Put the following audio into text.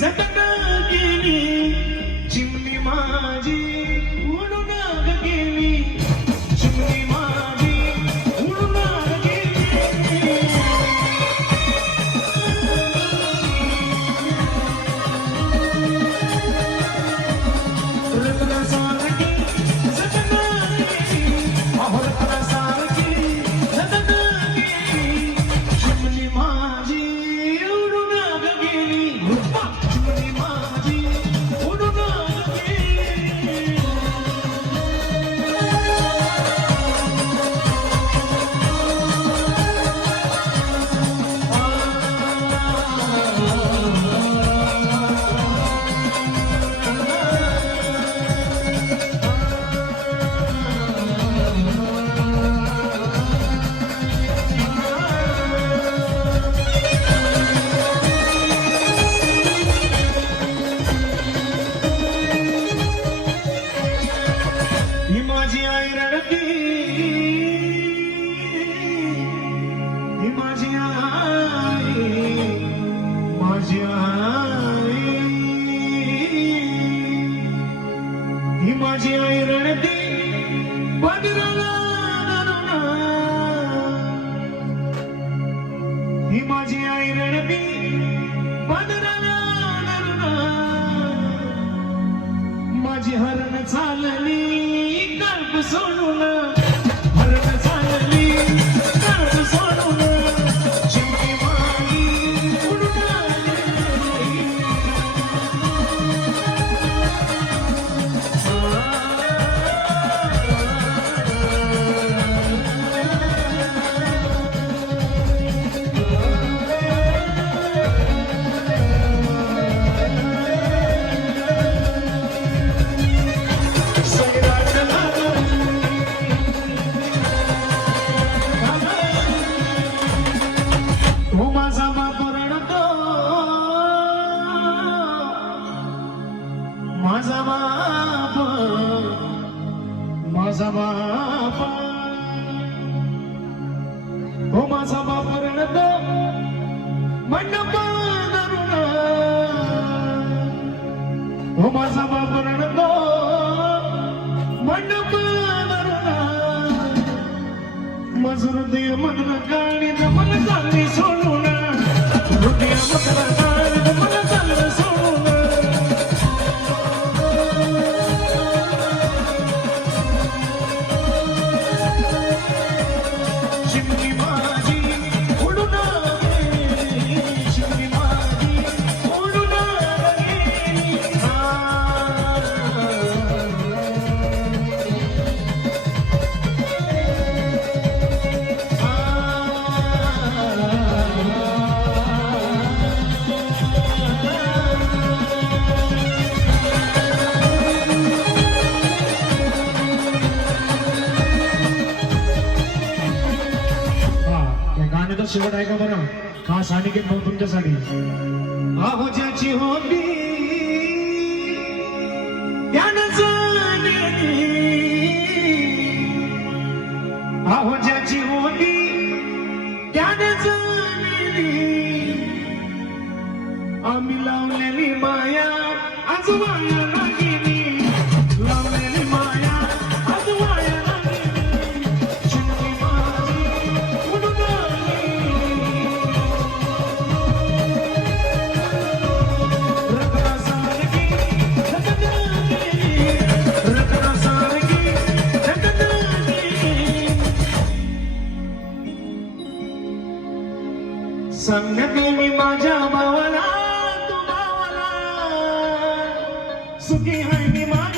सतत गेली चिमणी माझी उडून गेली चिमणी माझी उडून गेली रत्नासारखी सतत गेली अहो रत्नासारखी सतत गेली चिमणी माझी उडून गेली चिमणी माझी उडून गेली ही माझी आई रडती ही माझी आई माझी आई ही माझी आई रडती बदराला ही माझी आई रडती बदराला माझी हरण चालली कल्प सोडून हरण चालली कल्प सोडून चिमणी माझी उडून गेली हो माझा बाप रडतो माझा बाप माझा बाप हो माझा बाप रडतो मंडप धरून हो माझा बाप रडतो मंडप धरून माझं हृदय मन गाणी मन चालली सोडून हृदय मन गाणी मन चाललं सोडून चिमणी माझी उडून गेली चिमणी माझी उडून गेली गाण्याचा शेवट आहे का बरं खास अनिकेत भाऊ तुमच्यासाठी अहो ज्याची होती त्यानं जाणली अहो ज्याची होती त्यानं जाणली आम्ही लावलेली माया आज वाया गेली लावलेली माया आज वाया सांगते मी माझ्या भावाला तू भावाला सुखी आहे मी माझ्या